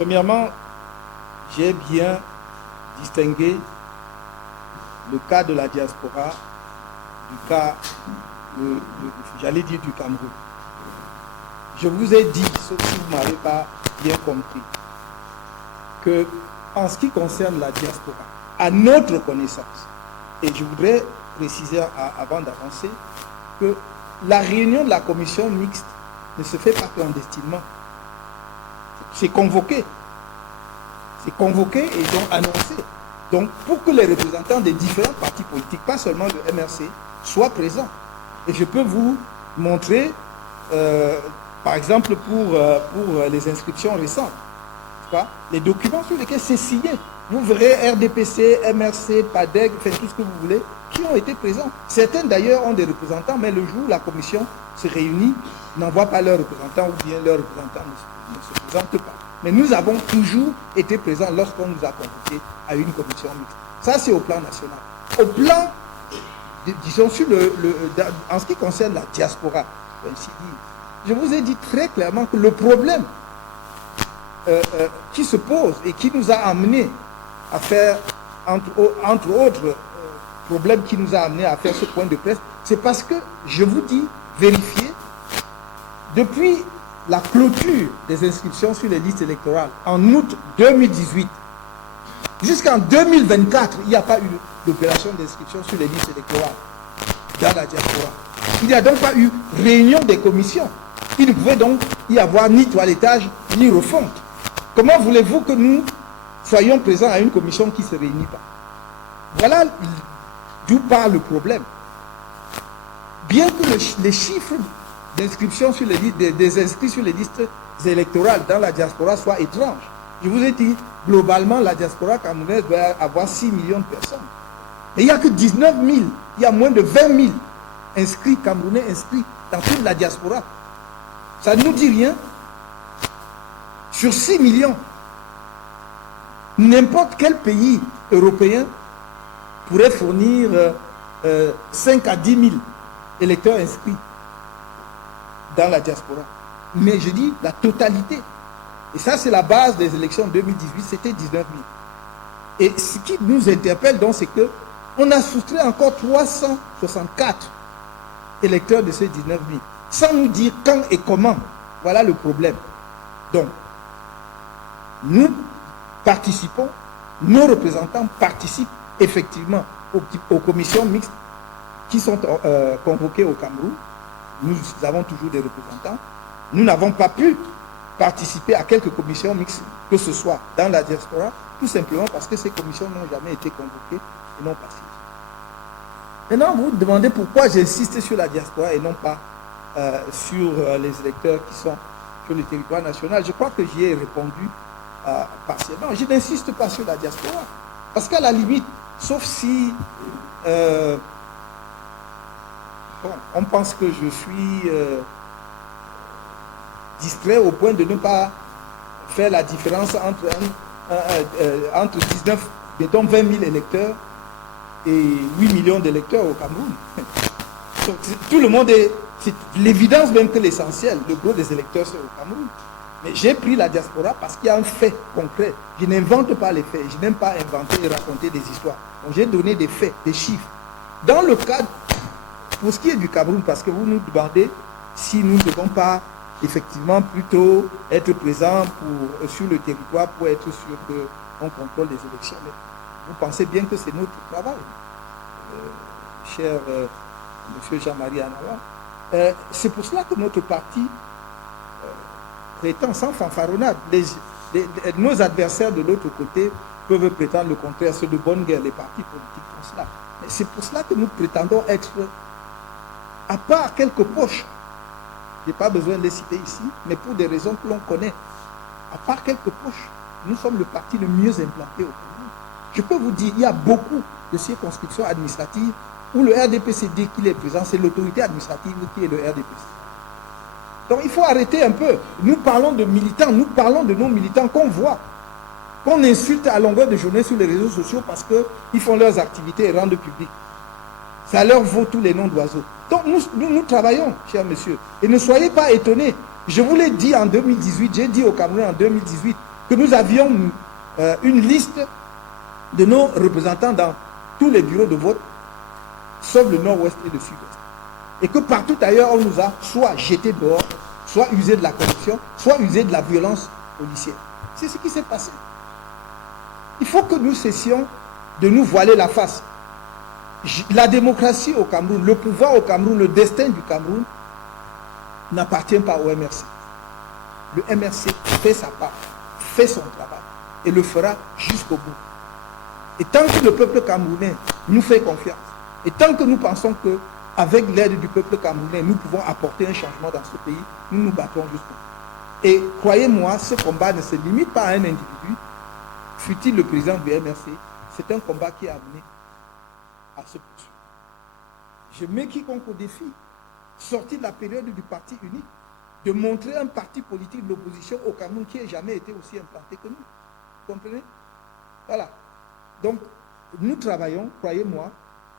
Premièrement, j'ai bien distingué le cas de la diaspora du cas, j'allais dire du Cameroun. Je vous ai dit, sauf si vous ne m'avez pas bien compris, que en ce qui concerne la diaspora, à notre connaissance, et je voudrais préciser avant d'avancer, que la réunion de la commission mixte ne se fait pas clandestinement. C'est convoqué. C'est convoqué et donc annoncé. Donc, pour que les représentants des différents partis politiques, pas seulement le MRC, soient présents. Et je peux vous montrer, par exemple, pour les inscriptions récentes, les documents sur lesquels c'est signé. Vous verrez RDPC, MRC, PADEG, tout ce que vous voulez, qui ont été présents. Certains d'ailleurs ont des représentants, mais le jour où la commission se réunit, n'envoie pas leurs représentants ou bien leurs représentants ne se présentent pas. Mais nous avons toujours été présents lorsqu'on nous a convoqués à une commission mixte. Ça, c'est au plan national. Au plan, disons, en ce qui concerne la diaspora, je vous ai dit très clairement que le problème qui se pose et qui nous a amené à faire, entre autres problèmes qui nous a amené à faire ce point de presse, c'est parce que, je vous dis, vérifiez, depuis la clôture des inscriptions sur les listes électorales en août 2018, jusqu'en 2024, il n'y a pas eu d'opération d'inscription sur les listes électorales dans la diaspora. Il n'y a donc pas eu réunion des commissions. Il ne pouvait donc y avoir ni toilettage, ni refonte. Comment voulez-vous que nous soyons présents à une commission qui ne se réunit pas? Voilà d'où part le problème. Bien que les chiffres d'inscription sur les listes, des inscrits sur les listes électorales dans la diaspora soient étranges. Je vous ai dit, globalement, la diaspora camerounaise doit avoir 6 millions de personnes. Et il n'y a que 19 000, il y a moins de 20 000 inscrits, Camerounais inscrits dans toute la diaspora. Ça ne nous dit rien. Sur 6 millions, n'importe quel pays européen pourrait fournir 5 à 10 000 électeurs inscrits dans la diaspora. Mais je dis la totalité. Et ça, c'est la base des élections 2018, c'était 19 000. Et ce qui nous interpelle donc, c'est que on a soustrait encore 364 électeurs de ces 19 000, sans nous dire quand et comment. Voilà le problème. Donc, nous participons, nos représentants participent effectivement aux commissions mixtes qui sont convoquées au Cameroun. Nous avons toujours des représentants. Nous n'avons pas pu participer à quelques commissions mixtes, que ce soit dans la diaspora, tout simplement parce que ces commissions n'ont jamais été convoquées et non passées. Maintenant, vous vous demandez pourquoi j'insiste sur la diaspora et non pas sur les électeurs qui sont sur le territoire national. Je crois que j'y ai répondu partiellement. Je n'insiste pas sur la diaspora. Parce qu'à la limite, sauf si on pense que je suis distrait au point de ne pas faire la différence entre 19, mettons 20 000 électeurs et 8 millions d'électeurs au Cameroun. Donc, tout le monde c'est l'évidence même que l'essentiel, le gros des électeurs, c'est au Cameroun. Mais j'ai pris la diaspora parce qu'il y a un fait concret. Je n'invente pas les faits. Je n'aime pas inventer et raconter des histoires. Donc j'ai donné des faits, des chiffres. Dans le cadre, pour ce qui est du Cameroun, parce que vous nous demandez si nous ne devons pas effectivement plutôt être présents sur le territoire pour être sûr qu'on contrôle les élections. Mais vous pensez bien que c'est notre travail, cher M. Jean-Marie Anawa. C'est pour cela que notre parti prétend sans fanfaronnade. Nos adversaires de l'autre côté peuvent prétendre le contraire, ceux de bonne guerre, les partis politiques font cela. Mais c'est pour cela que nous prétendons être, à part quelques poches, je n'ai pas besoin de les citer ici, mais pour des raisons que l'on connaît, à part quelques poches, nous sommes le parti le mieux implanté au Cameroun. Je peux vous dire, il y a beaucoup de circonscriptions administratives où le RDPC dit qu'il est présent, c'est l'autorité administrative qui est le RDPC. Donc il faut arrêter un peu. Nous parlons de militants, nous parlons de nos militants qu'on voit, qu'on insulte à longueur de journée sur les réseaux sociaux parce qu'ils font leurs activités et rendent public. Ça leur vaut tous les noms d'oiseaux. Donc nous travaillons, cher monsieur. Et ne soyez pas étonnés. Je vous l'ai dit en 2018, j'ai dit au Cameroun en 2018, que nous avions une liste de nos représentants dans tous les bureaux de vote, sauf le nord-ouest et le sud-ouest. Et que partout ailleurs, on nous a soit jetés dehors, soit usé de la corruption, soit usé de la violence policière. C'est ce qui s'est passé. Il faut que nous cessions de nous voiler la face. La démocratie au Cameroun, le pouvoir au Cameroun, le destin du Cameroun n'appartient pas au MRC. Le MRC fait sa part, fait son travail et le fera jusqu'au bout. Et tant que le peuple camerounais nous fait confiance, et tant que nous pensons qu'avec l'aide du peuple camerounais, nous pouvons apporter un changement dans ce pays, nous nous battons jusqu'au bout. Et croyez-moi, ce combat ne se limite pas à un individu, fut-il le président du MRC, c'est un combat qui est amené à se poursuivre. Je mets quiconque au défi, sorti de la période du parti unique, de montrer un parti politique de l'opposition au Cameroun qui n'a jamais été aussi implanté que nous. Vous comprenez? Voilà. Donc, nous travaillons, croyez-moi,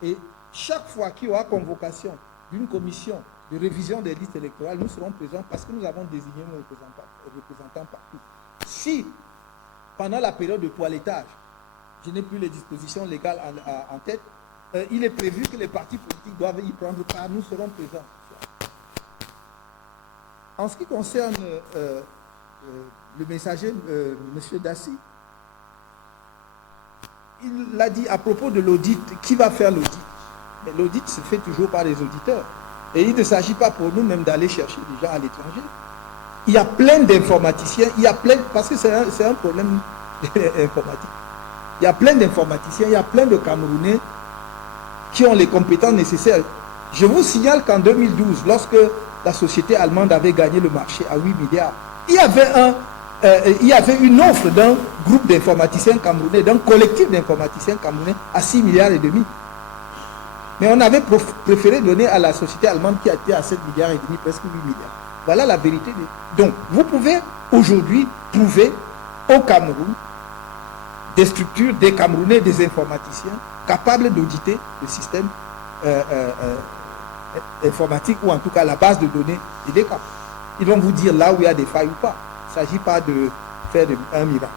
et chaque fois qu'il y aura convocation d'une commission de révision des listes électorales, nous serons présents parce que nous avons désigné nos représentants partout. Si, pendant la période de toilettage, je n'ai plus les dispositions légales en tête, il est prévu que les partis politiques doivent y prendre part, nous serons présents. En ce qui concerne le messager, M. Dassi, il l'a dit à propos de l'audit. Qui va faire l'audit? L'audit se fait toujours par les auditeurs. Et il ne s'agit pas pour nous même d'aller chercher des gens à l'étranger. Il y a plein d'informaticiens, parce que c'est un problème informatique. Il y a plein d'informaticiens, il y a plein de Camerounais qui ont les compétences nécessaires. Je vous signale qu'en 2012, lorsque la société allemande avait gagné le marché à 8 milliards, il y avait une offre d'un groupe d'informaticiens camerounais, d'un collectif d'informaticiens camerounais à 6 milliards et demi. Mais on avait préféré donner à la société allemande qui a été à 7 milliards et demi, presque 8 milliards. Voilà la vérité. Donc, vous pouvez aujourd'hui trouver au Cameroun des structures, des Camerounais, des informaticiens capables d'auditer le système informatique ou en tout cas la base de données et des cas. Ils vont vous dire là où il y a des failles ou pas. Il ne s'agit pas de faire un miracle.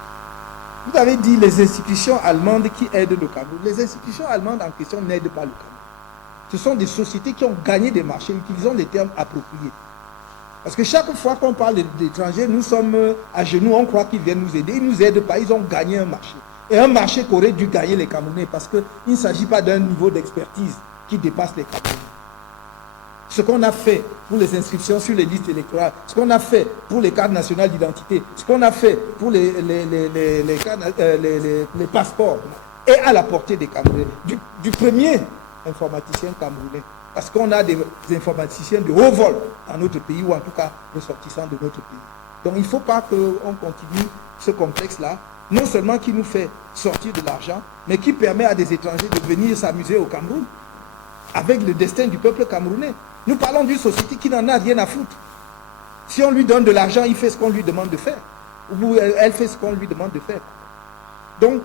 Vous avez dit les institutions allemandes qui aident le Cameroun. Les institutions allemandes en question n'aident pas le Cameroun. Ce sont des sociétés qui ont gagné des marchés. Utilisons des termes appropriés. Parce que chaque fois qu'on parle d'étrangers, nous sommes à genoux, on croit qu'ils viennent nous aider. Ils ne nous aident pas, ils ont gagné un marché. Et un marché qu'auraient dû gagner les Camerounais parce qu'il ne s'agit pas d'un niveau d'expertise qui dépasse les Camerounais. Ce qu'on a fait pour les inscriptions sur les listes électorales, ce qu'on a fait pour les cartes nationales d'identité, ce qu'on a fait pour les passeports, est à la portée des Camerounais. Du premier informaticien camerounais. Parce qu'on a des informaticiens de haut vol dans notre pays, ou en tout cas ressortissants de notre pays. Donc il ne faut pas qu'on continue ce complexe-là, non seulement qui nous fait sortir de l'argent, mais qui permet à des étrangers de venir s'amuser au Cameroun, avec le destin du peuple camerounais. Nous parlons d'une société qui n'en a rien à foutre. Si on lui donne de l'argent, il fait ce qu'on lui demande de faire. Ou elle fait ce qu'on lui demande de faire. Donc,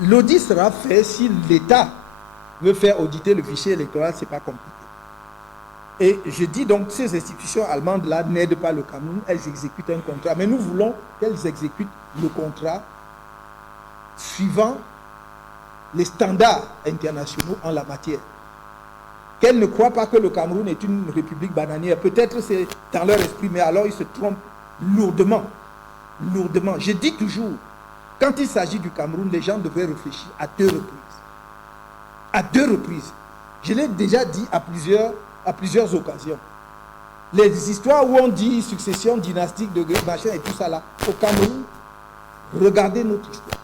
l'audit sera fait si l'État veut faire auditer le fichier électoral, ce n'est pas compliqué. Et je dis donc, ces institutions allemandes-là n'aident pas le Cameroun, elles exécutent un contrat. Mais nous voulons qu'elles exécutent le contrat suivant les standards internationaux en la matière. Qu'elles ne croient pas que le Cameroun est une république bananière. Peut-être c'est dans leur esprit, mais alors ils se trompent lourdement. Lourdement. Je dis toujours, quand il s'agit du Cameroun, les gens devraient réfléchir à 2 reprises. À 2 reprises. Je l'ai déjà dit à plusieurs occasions. Les histoires où on dit succession dynastique de machin et tout ça là, au Cameroun, regardez notre histoire.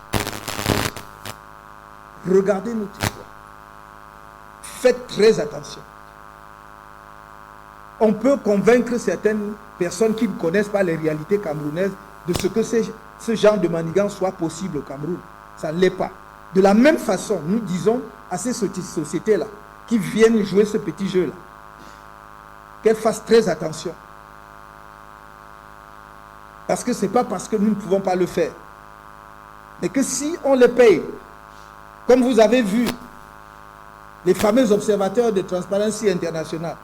Regardez notre histoire. Faites très attention. On peut convaincre certaines personnes qui ne connaissent pas les réalités camerounaises de ce que ce genre de manigance soit possible au Cameroun. Ça ne l'est pas. De la même façon, nous disons à ces sociétés-là qui viennent jouer ce petit jeu-là, qu'elles fassent très attention. Parce que ce n'est pas parce que nous ne pouvons pas le faire. Mais que si on les paye, comme vous avez vu, les fameux observateurs de Transparency International,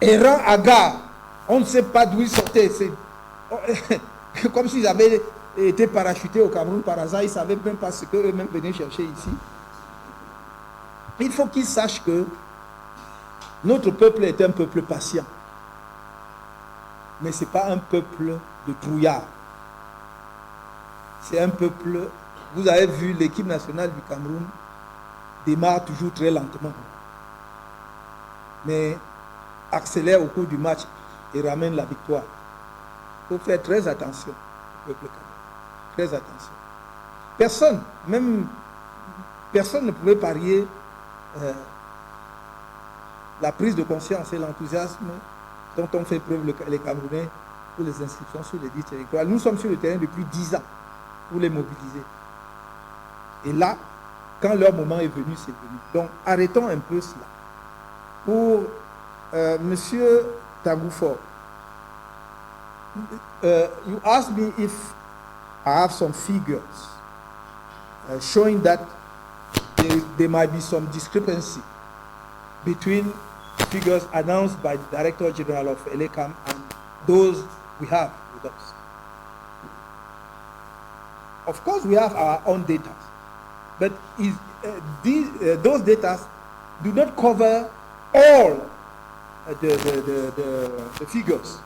errant à gare, on ne sait pas d'où ils sortaient, comme s'ils avaient été parachutés au Cameroun par hasard, ils ne savaient même pas ce qu'eux-mêmes venaient chercher ici. Il faut qu'ils sachent que notre peuple est un peuple patient. Mais ce n'est pas un peuple de trouillards. C'est un peuple, vous avez vu, l'équipe nationale du Cameroun démarre toujours très lentement. Mais accélère au cours du match et ramène la victoire. Il faut faire très attention au peuple camerounais. Très attention. Personne ne pouvait parier la prise de conscience et l'enthousiasme dont ont fait preuve les Camerounais pour les inscriptions sur les 10 territoires. Nous sommes sur le terrain depuis 10 ans pour les mobiliser. Et là, quand leur moment est venu, c'est venu. Donc, arrêtons un peu cela. Pour Monsieur Tagoufort, you asked me if I have some figures showing that there might be some discrepancy between figures announced by the Director General of ELECAM and those we have with us. Of course, we have our own data, but those data do not cover all the figures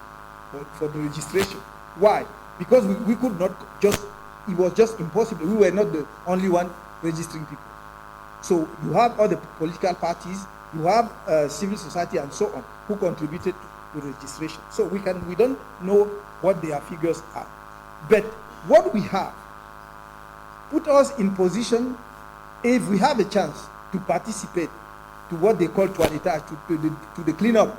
for the registration. Why? Because we could not just, it was just impossible. We were not the only one registering people. So you have other political parties, you have civil society and so on who contributed to registration. So we don't know what their figures are. But what we have put us in position, if we have a chance to participate to what they call toilettage, to the cleanup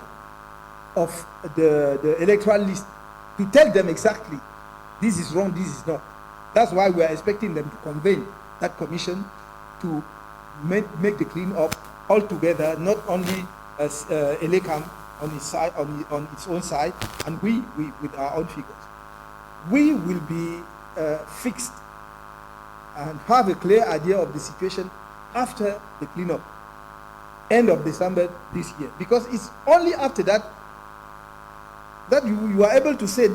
of the electoral list, to tell them exactly this is wrong, this is not. That's why we are expecting them to convene that commission to make the cleanup altogether, not only as ELECAM on its side, on its own side, and we with our own figures. We will be fixed and have a clear idea of the situation after the cleanup, end of December this year, because it's only after that that you are able to say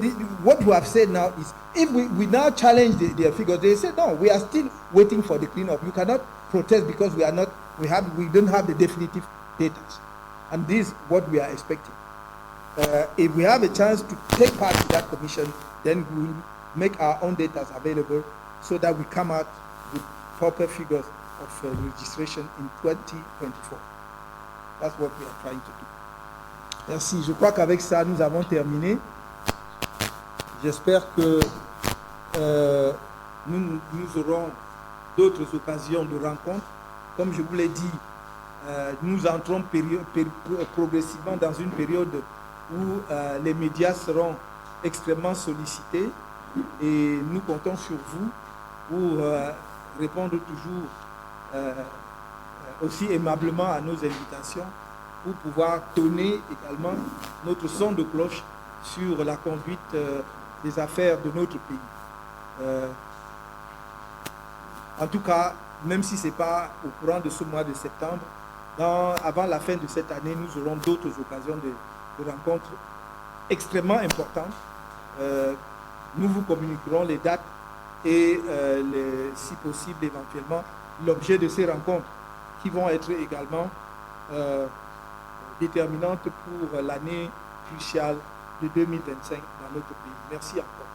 what you have said now is, if we now challenge their figures, they say no, we are still waiting for the cleanup. You cannot protest because we don't have the definitive data, and this is what we are expecting. If we have a chance to take part in that commission, then we will make our own data available so that we come out with proper figures of registration in 2024. That's what we are trying to do. Merci. Je crois qu'avec ça, nous avons terminé. J'espère que nous aurons d'autres occasions de rencontres. Comme je vous l'ai dit, nous entrons progressivement dans une période où les médias seront extrêmement sollicités et nous comptons sur vous pour répondre toujours aussi aimablement à nos invitations, pour pouvoir donner également notre son de cloche sur la conduite des affaires de notre pays. En tout cas, même si ce n'est pas au courant de ce mois de septembre, avant la fin de cette année, nous aurons d'autres occasions de rencontres extrêmement importantes. Nous vous communiquerons les dates et, si possible, éventuellement, l'objet de ces rencontres qui vont être également déterminantes pour l'année cruciale de 2025 dans notre pays. Merci encore.